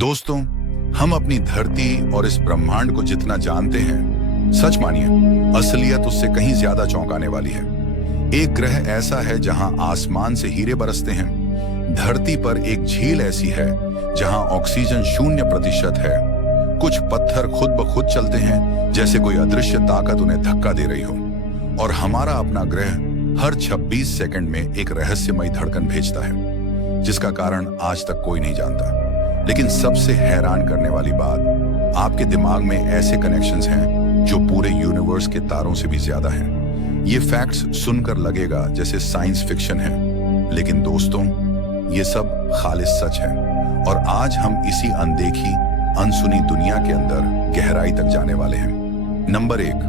दोस्तों, हम अपनी धरती और इस ब्रह्मांड को जितना जानते हैं, सच मानिए असलियत उससे कहीं ज्यादा चौंकाने वाली है। एक ग्रह ऐसा है जहां आसमान से हीरे बरसते हैं। धरती पर एक झील ऐसी है जहां ऑक्सीजन 0% है। कुछ पत्थर खुद ब खुद चलते हैं, जैसे कोई अदृश्य ताकत उन्हें धक्का दे रही हो। और हमारा अपना ग्रह हर 26 सेकंड में एक रहस्यमयी धड़कन भेजता है, जिसका कारण आज तक कोई नहीं जानता। लेकिन सबसे हैरान करने वाली बात, आपके दिमाग में ऐसे कनेक्शंस हैं जो पूरे यूनिवर्स के तारों से भी ज्यादा हैं। ये फैक्ट्स सुनकर लगेगा जैसे साइंस फिक्शन है, लेकिन दोस्तों, ये सब खालिस सच है। और आज हम इसी अनदेखी, अनसुनी दुनिया के अंदर गहराई तक जाने वाले हैं। नंबर 1,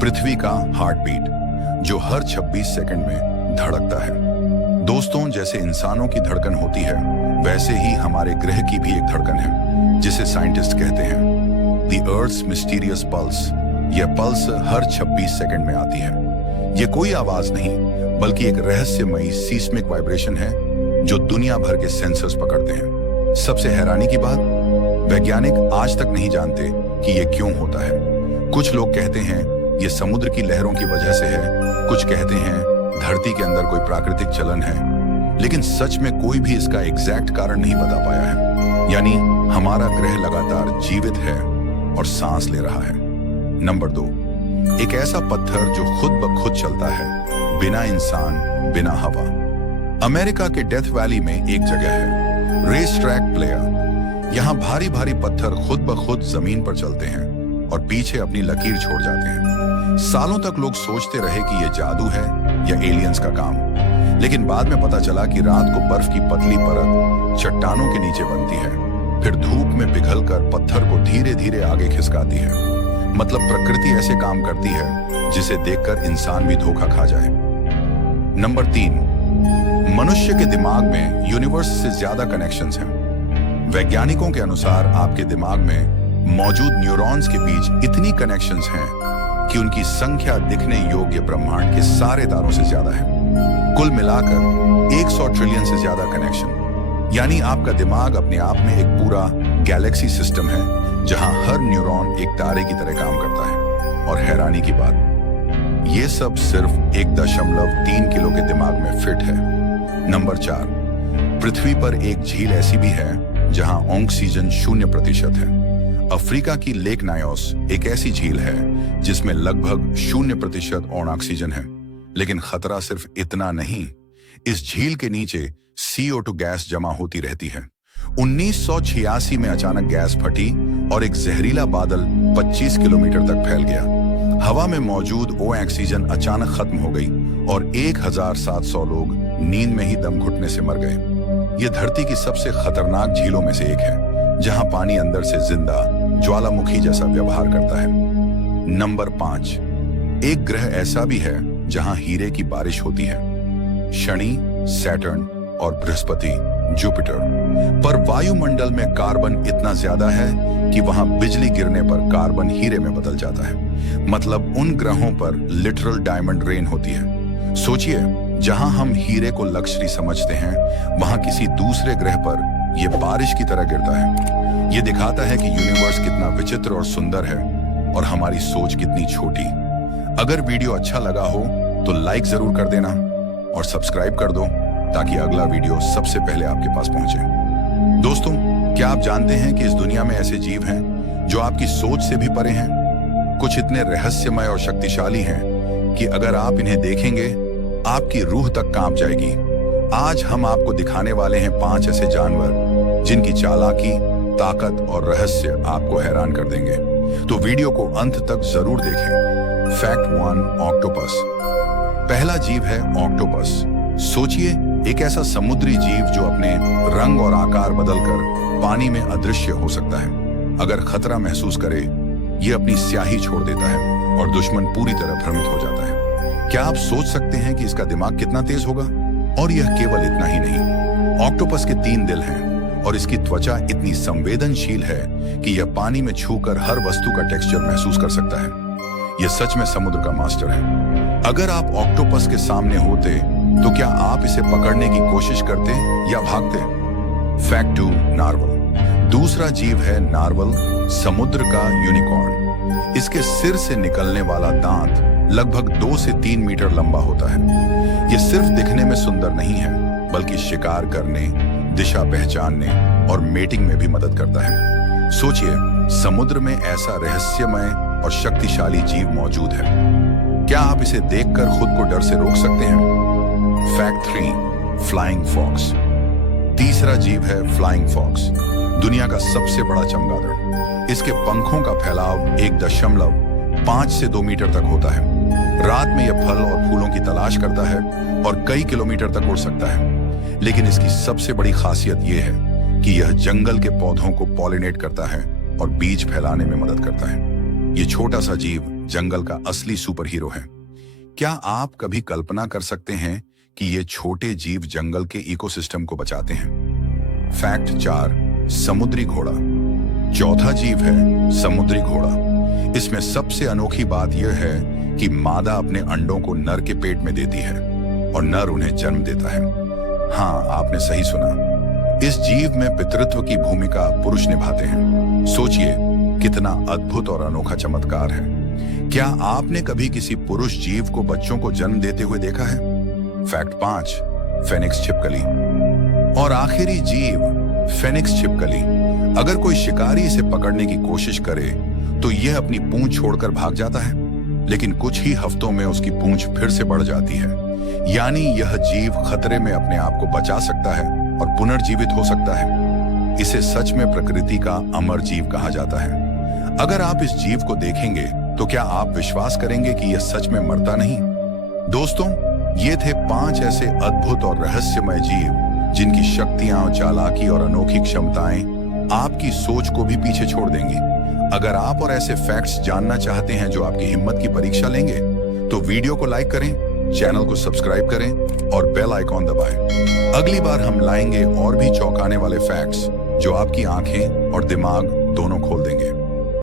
पृथ्वी का हार्ट बीट, जो हर 26 सेकंड में धड़कता है। दोस्तों, जैसे इंसानों की धड़कन होती है, वैसे ही हमारे ग्रह की भी एक धड़कन है, जिसे साइंटिस्ट कहते हैं द अर्थ्स मिस्टीरियस पल्स। यह पल्स हर 26 सेकंड में आती है। यह कोई आवाज नहीं, बल्कि एक रहस्यमयी सीस्मिक वाइब्रेशन है जो दुनिया भर के सेंसर्स पकड़ते हैं। सबसे हैरानी की बात, वैज्ञानिक आज तक नहीं जानते कि यह क्यों होता है। कुछ लोग कहते हैं यह समुद्र की लहरों की वजह से है, कुछ कहते हैं धरती के अंदर कोई प्राकृतिक चलन है, लेकिन सच में कोई भी इसका एग्जैक्ट कारण नहीं बता पाया है। यानी हमारा ग्रह लगातार जीवित है और सांस ले रहा है। नंबर 2, एक ऐसा पत्थर जो खुद ब खुद चलता है, बिना इंसान, बिना हवा। अमेरिका के डेथ वैली में एक जगह है, रेस ट्रैक प्लेयर। यहाँ भारी भारी पत्थर खुद ब खुद जमीन पर चलते हैं और पीछे अपनी लकीर छोड़ जाते हैं। सालों तक लोग सोचते रहे कि यह जादू है या एलियंस का काम, लेकिन बाद में पता चला कि रात को बर्फ की पतली परत चट्टानों के नीचे बनती है, फिर धूप में पिघलकर पत्थर को धीरे धीरे आगे खिसकाती है। मतलब प्रकृति ऐसे काम करती है जिसे देखकर इंसान भी धोखा खा जाए। नंबर 3, मनुष्य के दिमाग में यूनिवर्स से ज्यादा कनेक्शंस हैं। वैज्ञानिकों के अनुसार आपके दिमाग में मौजूद न्यूरॉन्स के बीच इतनी कनेक्शंस हैं कि उनकी संख्या दिखने योग्य ब्रह्मांड के सारे तारों से ज्यादा है। कुल मिलाकर 100 ट्रिलियन से ज्यादा कनेक्शन। यानी आपका दिमाग अपने आप में एक पूरा गैलेक्सी सिस्टम है, जहां हर न्यूरॉन एक तारे की तरह काम करता है। और हैरानी की बात, यह सब सिर्फ 1.3 किलो के दिमाग में फिट है। नंबर 4, पृथ्वी पर एक झील ऐसी भी है जहां ऑक्सीजन 0% है। अफ्रीका की लेक नायोस एक ऐसी झील है जिसमें लगभग 0% ऑक्सीजन है। लेकिन खतरा सिर्फ इतना नहीं, इस झील के नीचे CO2 गैस जमा होती रहती है। 1986 में अचानक गैस फटी और एक जहरीला बादल 25 किलोमीटर तक फैल गया। हवा में मौजूद ऑक्सीजन अचानक खत्म हो गई और 1700 लोग नींद में ही दम घुटने से मर गए। यह धरती की सबसे खतरनाक झीलों में से एक है, जहां पानी अंदर से जिंदा ज्वालामुखी जैसा व्यवहार करता है। नंबर 5, एक ग्रह ऐसा भी है जहां हीरे की बारिश होती है, शनि, सैटर्न और बृहस्पति, जुपिटर। पर वायुमंडल में कार्बन इतना ज्यादा है कि वहां बिजली गिरने पर कार्बन हीरे में बदल जाता है। मतलब उन ग्रहों पर लिटरल डायमंड रेन होती है। सोचिए, जहां हम हीरे को लक्ष्मी समझते हैं, वहां किसी दूसरे ग्रह पर यह बारिश की तरह गिरता है। यह दिखाता है कि यूनिवर्स कितना विचित्र और सुंदर है और हमारी सोच कितनी छोटी। अगर वीडियो अच्छा लगा हो तो लाइक जरूर कर देना और सब्सक्राइब कर दो, ताकि अगला वीडियो सबसे पहले आपके पास पहुंचे। दोस्तों, क्या आप जानते हैं कि इस दुनिया में ऐसे जीव हैं जो आपकी सोच से भी परे हैं? कुछ इतने रहस्यमय और शक्तिशाली हैं कि अगर आप इन्हें देखेंगे, आपकी रूह तक कांप जाएगी। आज हम आपको दिखाने वाले हैं 5 ऐसे जानवर जिनकी चालाकी, ताकत और रहस्य आपको हैरान कर देंगे। तो वीडियो को अंत तक जरूर देखें। Fact 1, octopus. पहला जीव है ऑक्टोपस। सोचिए, एक ऐसा समुद्री जीव जो अपने रंग और आकार बदलकर पानी में अदृश्य हो सकता है। अगर खतरा महसूस करे, यह अपनी स्याही छोड़ देता है और दुश्मन पूरी तरह भ्रमित हो जाता है। क्या आप सोच सकते हैं कि इसका दिमाग कितना तेज होगा? और यह केवल इतना ही नहीं, ऑक्टोपस के 3 दिल हैं और इसकी त्वचा इतनी संवेदनशील है कि यह पानी में छूकर हर वस्तु का टेक्सचर महसूस कर सकता है। यह सच में समुद्र का मास्टर है। अगर आप ऑक्टोपस के सामने होते तो क्या आप इसे पकड़ने की कोशिश करते या भागते? फैक्ट 2, नार्वल। दूसरा जीव है नार्वल, समुद्र का यूनिकॉर्न। इसके सिर से निकलने वाला दांत लगभग 2 से 3 मीटर लंबा होता है। यह सिर्फ दिखने में सुंदर नहीं है, बल्कि शिकार करने, दिशा पहचानने और मेटिंग में भी मदद करता है। सोचिए, समुद्र में ऐसा रहस्यमय और शक्तिशाली जीव मौजूद है। क्या आप इसे देखकर खुद को डर से रोक सकते हैं? Fact 3, flying fox. तीसरा जीव है फ्लाइंग फॉक्स, दुनिया का सबसे बड़ा चमगादड़। इसके पंखों का फैलाव 1.5 से 2 मीटर तक होता है। रात में यह फल और फूलों की तलाश करता है और कई किलोमीटर तक उड़ सकता है। लेकिन इसकी सबसे बड़ी खासियत यह है कि यह जंगल के पौधों को पॉलिनेट करता है और बीज फैलाने में मदद करता है। ये छोटा सा जीव जंगल का असली सुपर हीरो है। क्या आप कभी कल्पना कर सकते हैं कि ये छोटे जीव जंगल के इकोसिस्टम को बचाते हैं? फैक्ट 4, समुद्री घोड़ा। चौथा जीव है समुद्री घोड़ा। इसमें सबसे अनोखी बात यह है कि मादा अपने अंडों को नर के पेट में देती है और नर उन्हें जन्म देता है। हाँ, आपने सही सुना। इस जीव में पितृत्व की भूमिका पुरुष निभाते हैं। सोचिए, कितना अद्भुत और अनोखा चमत्कार है। क्या आपने कभी किसी पुरुष जीव को बच्चों को जन्म देते हुए देखा है? फैक्ट 5, फेनिक्स छिपकली। और आखिरी जीव, फेनिक्स छिपकली। अगर कोई शिकारी इसे पकड़ने की कोशिश करे तो यह अपनी पूंछ छोड़कर भाग जाता है, लेकिन कुछ ही हफ्तों में उसकी पूंछ फिर से बढ़ जाती है। यानी यह जीव खतरे में अपने आप को बचा सकता है और पुनर्जीवित हो सकता है। इसे सच में प्रकृति का अमर जीव कहा जाता है। अगर आप इस जीव को देखेंगे तो क्या आप विश्वास करेंगे कि यह सच में मरता नहीं? दोस्तों, ये थे 5 ऐसे अद्भुत और रहस्यमय जीव जिनकी शक्तियां, चालाकी और अनोखी क्षमताएं आपकी सोच को भी पीछे छोड़ देंगी। अगर आप और ऐसे फैक्ट्स जानना चाहते हैं जो आपकी हिम्मत की परीक्षा लेंगे, तो वीडियो को लाइक करें, चैनल को सब्सक्राइब करें और बेल आइकॉन दबाएं। अगली बार हम लाएंगे और भी चौंकाने वाले फैक्ट्स जो आपकी आंखें और दिमाग दोनों खोल देंगे।